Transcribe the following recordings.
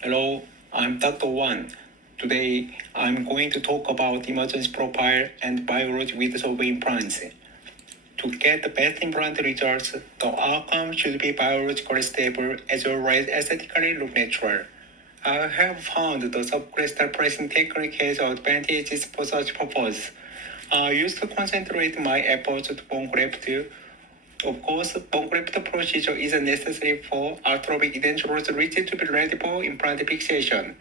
Hello, I'm Dr. Wan. Today, I'm going to talk about emergence profile and biology with sub implants. To get the best implant results, the outcome should be biologically stable as well as aesthetically look natural. I have found the sub-crestal pressing technique has advantages for such purpose. I used to concentrate my efforts to bone graft. Of course, bone graft procedure is necessary for arthropic edentulous ridge to be ready for implant fixation.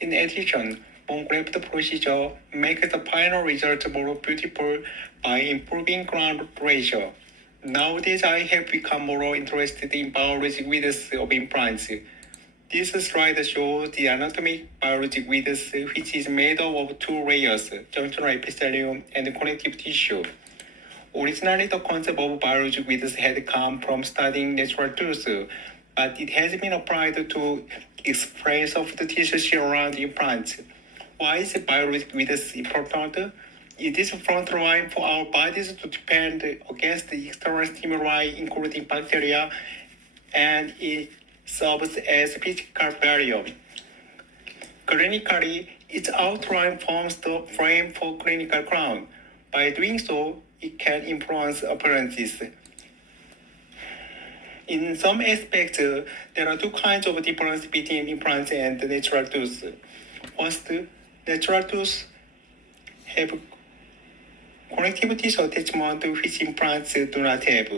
In addition, bone graft procedure makes the final result more beautiful by improving crown ratio. Nowadays, I have become more interested in biologic width of implants. This slide shows the anatomic biologic width, which is made up of two layers, junctional epithelium and connective tissue. Originally, the concept of biologic width had come from studying natural tooth, but it has been applied to explain soft tissue around implants. Why is biologic width important? It is front line for our bodies to defend against the external stimuli, including bacteria, and it serves as physical barrier. Clinically, its outline forms the frame for clinical crown. By doing so, it can influence appearances. In some aspects, there are two kinds of difference between implants and natural tooth. First, natural tooth have connective tissue attachment which implants do not have.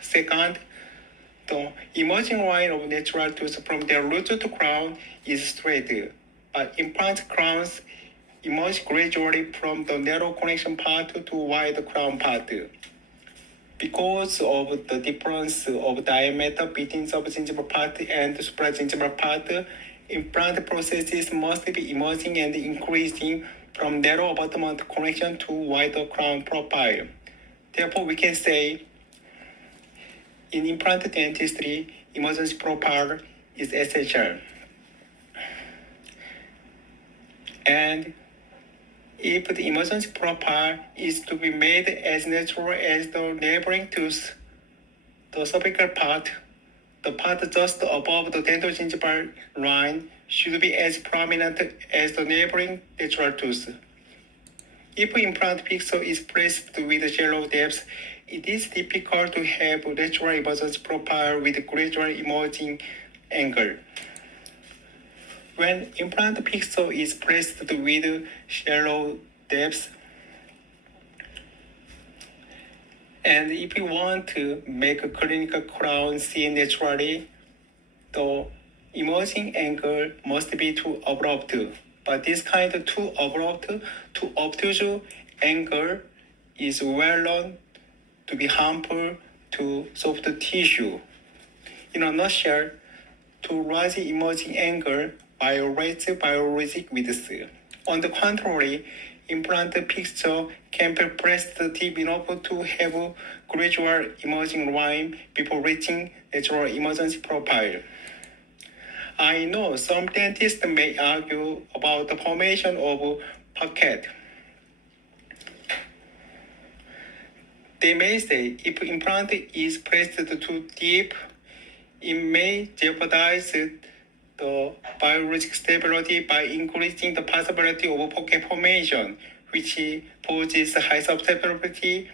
Second, the emerging line of natural tooth from their root to crown is straight, but implant crowns emerge gradually from the narrow connection part to wide crown part. Because of the difference of diameter between subgingival part and supragingival part, implant processes must be emerging and increasing from narrow abutment connection to wider crown profile. Therefore, we can say in implant dentistry, emergence profile is essential. And if the emergence profile is to be made as natural as the neighboring tooth, the cervical part, the part just above the dentogingival line, should be as prominent as the neighboring natural tooth. If implant fixture is placed with shallow depth, it is difficult to have natural emergence profile with gradual emerging angle. When implant fixture is placed with shallow depth, and if you want to make a clinical crown seen naturally, the emerging angle must be too abrupt. But this kind of too abrupt, too obtuse angle is well known to be harmful to soft tissue. In a nutshell, to raise emerging angle violates biologic width. On the contrary, implant fixture can be pressed deep enough to have gradual emerging line before reaching natural emergence profile. I know some dentists may argue about the formation of pocket. They may say if implant is pressed too deep, it may jeopardize the biologic stability by increasing the possibility of pocket formation, which poses high susceptibility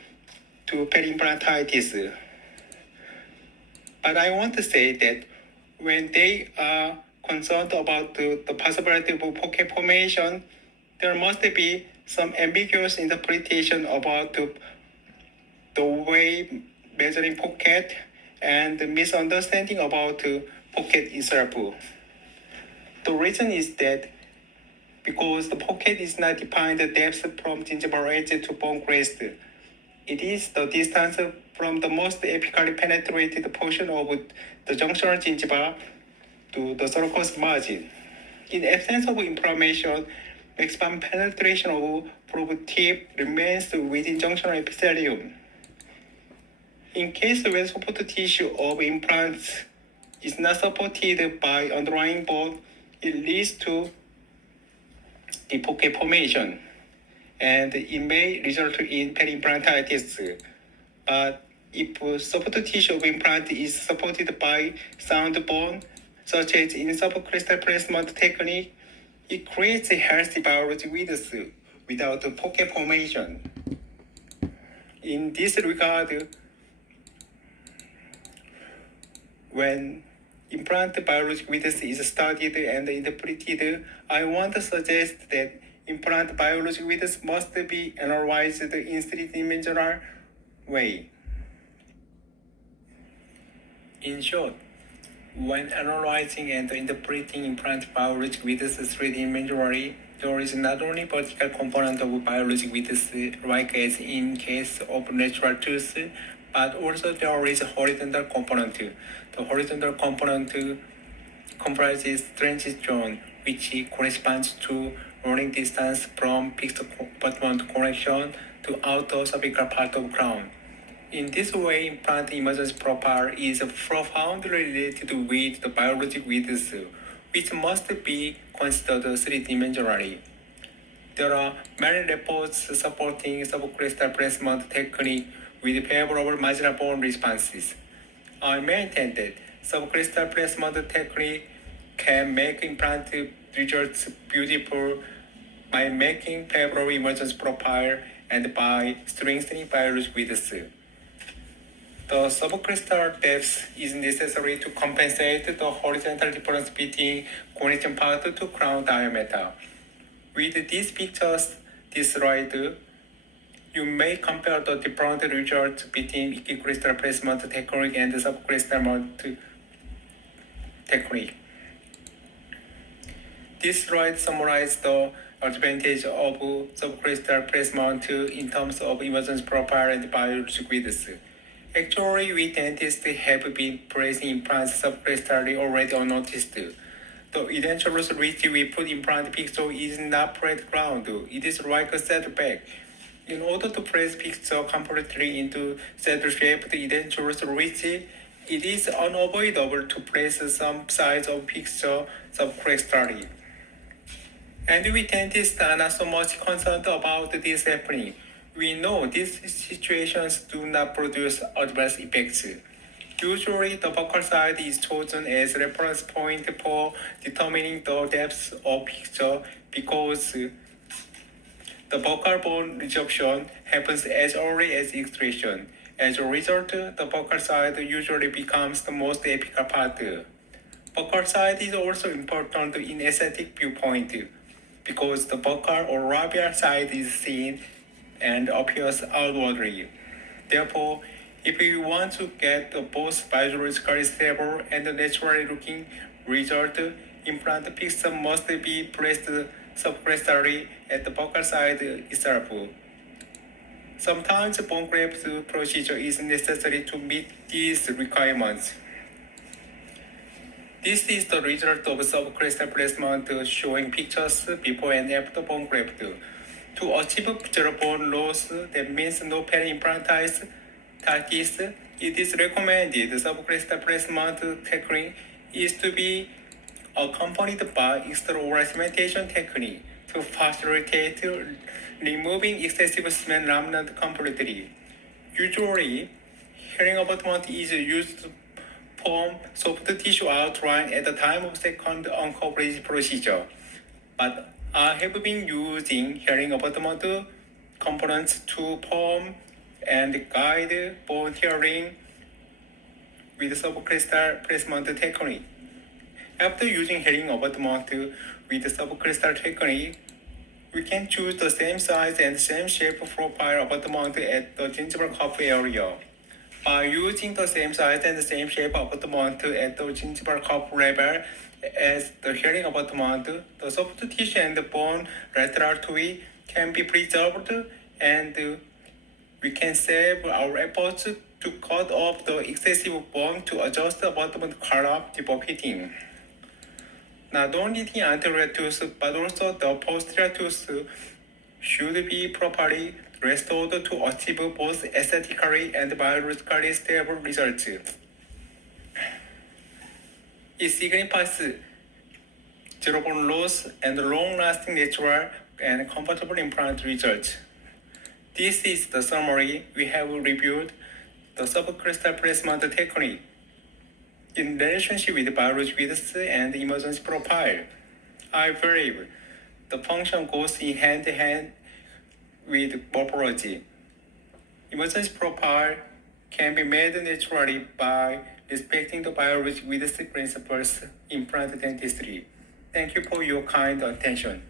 to periimplantitis. But I want to say that when they are concerned about the possibility of pocket formation, there must be some ambiguous interpretation about the way measuring pocket and misunderstanding about pocket itself. The reason is that because the pocket is not defined depth from gingival edge to bone crest, it is the distance from the most apically penetrated portion of the junctional gingiva to the sulcus margin. In absence of inflammation, maximum penetration of probe tip remains within junctional epithelium. In case when soft tissue of implants is not supported by underlying bone, it leads to the pocket formation, and it may result in periimplantitis. But if soft tissue of implant is supported by sound bone, such as in sub-crestal placement technique, it creates a healthy biology width without pocket formation. In this regard, when implant biologic width is studied and interpreted, I want to suggest that implant biologic width must be analyzed in three-dimensional way. In short, when analyzing and interpreting implant biologic width three-dimensionally, there is not only vertical component of biologic width, like as in case of natural tooth, but also there is a horizontal component. The horizontal component comprises transit zone, which corresponds to running distance from fixed abutment connection to outer cervical part of crown. In this way, implant emergence profile is profoundly related with the biologic width, which must be considered three-dimensionally. There are many reports supporting sub-crestal placement technique with favorable marginal bone responses. I maintain that sub-crestal placement technique can make implant results beautiful by making favorable emergence profile and by strengthening biologic width. The sub-crestal depth is necessary to compensate the horizontal difference between connection part to crown diameter. With these pictures described, you may compare the different results between equicrystal placement technique and sub-crestal mount technique. This slide summarizes the advantage of sub-crestal placement in terms of emergence profile and biologic width. Actually, we dentists have been placing implants sub-crestally already unnoticed. The edentulous ridge we put implant fixture is not flat ground, it is like a setback. In order to place fixture completely into saddle-shaped edentulous ridge, it is unavoidable to place some size of fixture sub-crestally. And we dentists are not so much concerned about this happening. We know these situations do not produce adverse effects. Usually, the buccal side is chosen as reference point for determining the depth of fixture because the buccal bone resorption happens as early as extraction. As a result, the buccal side usually becomes the most apical part. Buccal side is also important in aesthetic viewpoint because the buccal or labial side is seen and appears outwardly. Therefore, if you want to get both biologically stable and naturally looking result, implant fixture must be placed subcrestally at the buccal side itself. Sometimes bone graft procedure is necessary to meet these requirements. This is the result of subcrestal placement showing pictures before and after bone graft. To achieve zero bone loss, that means no peri-implantitis, it is recommended the subcrestal placement technique is to be accompanied by extraoral cementation technique to facilitate removing excessive cement remnant completely. Usually, hearing abutment is used to form soft tissue outline at the time of second uncoverage procedure, but I have been using hearing abutment components to form and guide bone hearing with subcrestal placement technique. After using hearing abutment with subcrestal technique, we can choose the same size and same shape profile abutment at the gingival cup area. By using the same size and same shape abutment at the gingival cup level as the hearing abutment, the soft tissue and the bone lateral to it can be preserved, and we can save our efforts to cut off the excessive bone to adjust the abutment column before fitting. Not only the anterior tooth but also the posterior tooth should be properly restored to achieve both aesthetically and biologically stable results. It signifies zero bone loss and long-lasting natural and comfortable implant results. This is the summary. We have reviewed the subcrestal placement technique. in relationship with biologic width and emergence profile, I believe the function goes in hand in hand with morphology. Emergence profile can be made naturally by respecting the biologic width principles in implant dentistry. Thank you for your kind attention.